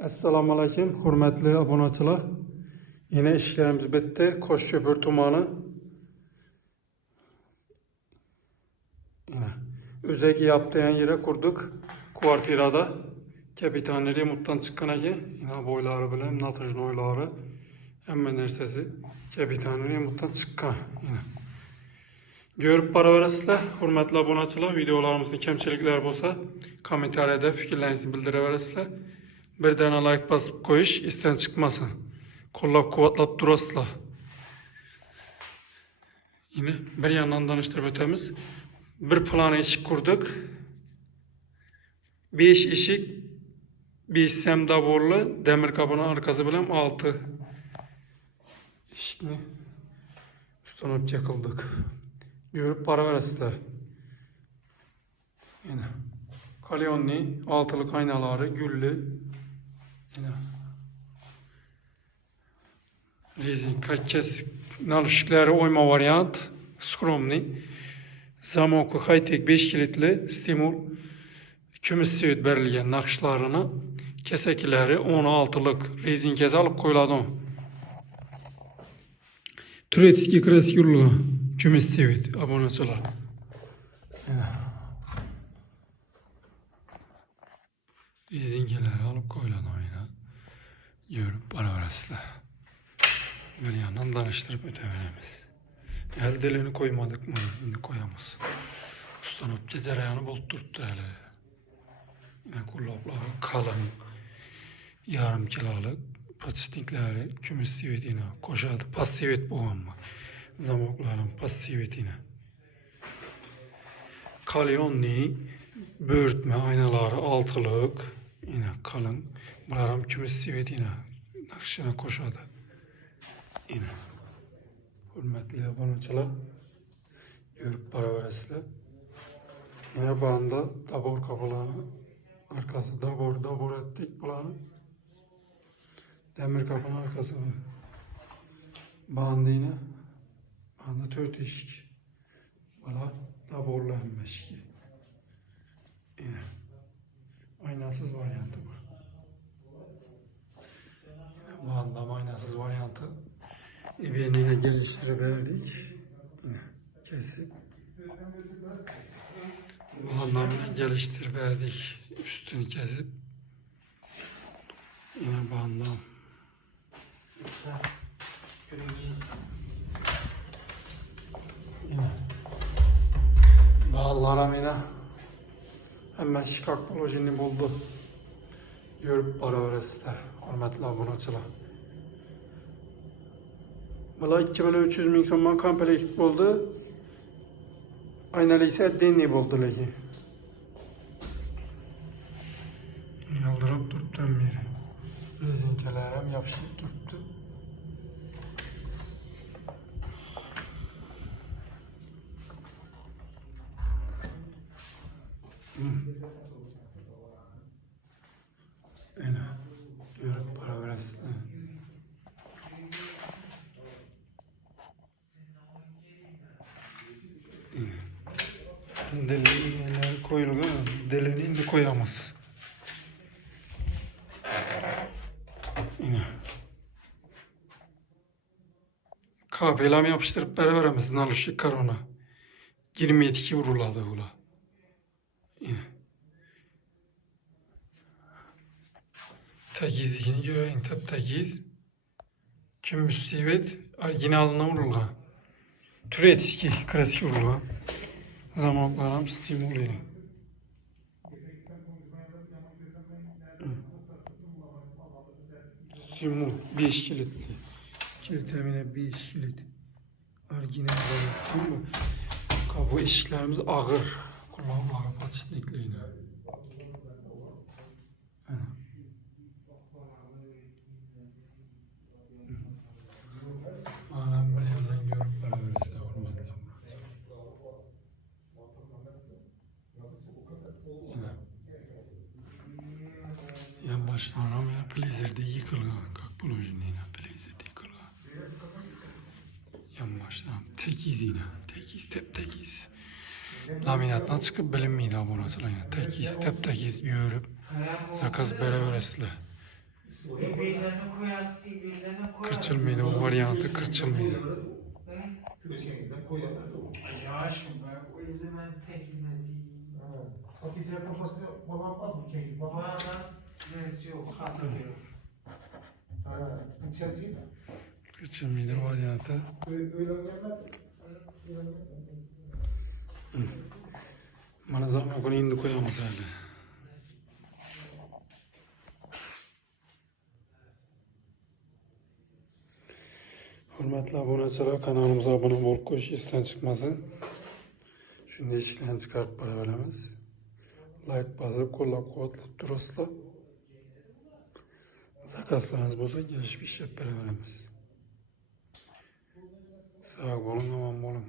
Assalomu alaykum, hurmatli obunachilar. Yine ishlarimiz bitti. Qo'shko'pir tumani. Yine o'zaki yaptıyan yere kurduk. Kvartirada. Kapitani remutdan çıkan eki. Yine boyları bilen, natrijli oylari. Hemen nersesi. Kapitani remutdan çıkan. Yine. Görüp para verasizlar, hurmatli obunachilar. Videolarimizda kamchiliklar bo'lsa, kommentariyada fikrlaringizni bildiraverasizlar. Bir dana like basıp qo'yish esdan chiqmasin. Qo'llab-quvvatlab turasizlar. Yine bir yandan tanıştırıp ötemiz. Bir plan eshik kurduk. 5 eshik, 5 sem daborlu demir kapının arkası bilen 6 eshikni ustanıp çakıldık. Görüp para verasizlar. Yine kalyonli, altılı kaynaları, güllü. Yine rezin kaççes nalışıkları oyma varyant. Skromni. Zamoku high-tech 5 kilitli stimul kümüs süt berilgen nakışlarını kesekileri 16'lık rezin kese alıp koyuladı. Turetski kres yurlu kümüs süt abonaçılar. Rezin keseleri alıp koyuladı oyuna. Görüp bana verasizler. Bir yandan danıştırıp ötebiliriz. El deliğini koymadık mı? Şimdi koyamaz. Ustanıp cereyanı bozdurttu hele. Yine kullapları kalın, yarım kilalık patistikleri kümüs sivetine koşadı. Pas sivet boğanma. Zamokların pas sivetine. Kalyonli, böğürtme aynaları altılık. Yine kalın. Bunların kümüs sivetine nakışına koşadı. Yine. Hürmetli abonachilar, görüp para verasizlar. Yine bağımda dabor kapılarını arkası dabor ettik bulanı. Demir kapının arkası bağımda yine bağımda 4 eşik. Bula daborlu hem eşki. Yine aynasız varyantı bu. Yine bağımda aynasız varyantı. Yine geliştirebilirdik. Yine kesip bu anlamda geliştirebilirdik. Üstünü kesip yine bu anlam yine bağlarım yine hemen şikak blojini buldu. Görüp para verasizlar, hurmatli obunachilar. Bula 2300 ming so'mdan komplekt bo'ldi. Aynali ise denli bo'ldi lekin. Yaldirab turibdan beri. Rezinkalar ham yopishib turibdi. Ana, görüp para verasizlar. Deliğine koyulgan, deliğini de koyamaz. Yine. Kabelam yapıştırıp beraberemizin alışık karona. 22 vuruladı ula. Yine. Tekizliğini göreyim, tabi tekiz. Kümüs sivet, orijinalına vurulgan. Turetski, klasik vurulgan. Zamanlarım stimuli. Stimul 5 kilitli. Kilit emine 5 kilit. Orijinal var. Kapı eşiklerimiz ağır. Kullanmaları patislikliydi. Anam bir yandan görüp para verirse hurmatli. Yan başlarım ya plezerde yıkılgan. Kak bulojin yine plezerde yıkılgan. Yan başlarım tekiz yine. Tekiz, tep tekiz. Laminatdan çıkıp bilinmeydi abonachilar yine. Tekiz, tep tekiz görüp zakaz beraber esli. Birilerine koyarsın, birilerine koyarsın. Kırçılmıydı o varyantı kırçılmıydı. Köşenizden koyarlar da o. Yaşım ben o yüzden ben tekizlediğim. Hatice kafasına bağlanmaz mı keyif? Bu adam neresi yok, hatırlıyor. İçericiyi Kırçılmıydı varyantı. öyle gelmez. Bana zaman bunu indi koyamaz hali. Hürmetli aboneçiler, kanalımıza abone bol koş isten çıkmasın. Şimdi işleyen çıkarıp para veremez. Like basıp kolla kuvvetlep durasla. Zakaslarınız bolsa gelişip işlep para veremez. Sağ olun, aman olun.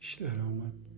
İşleri olmadı.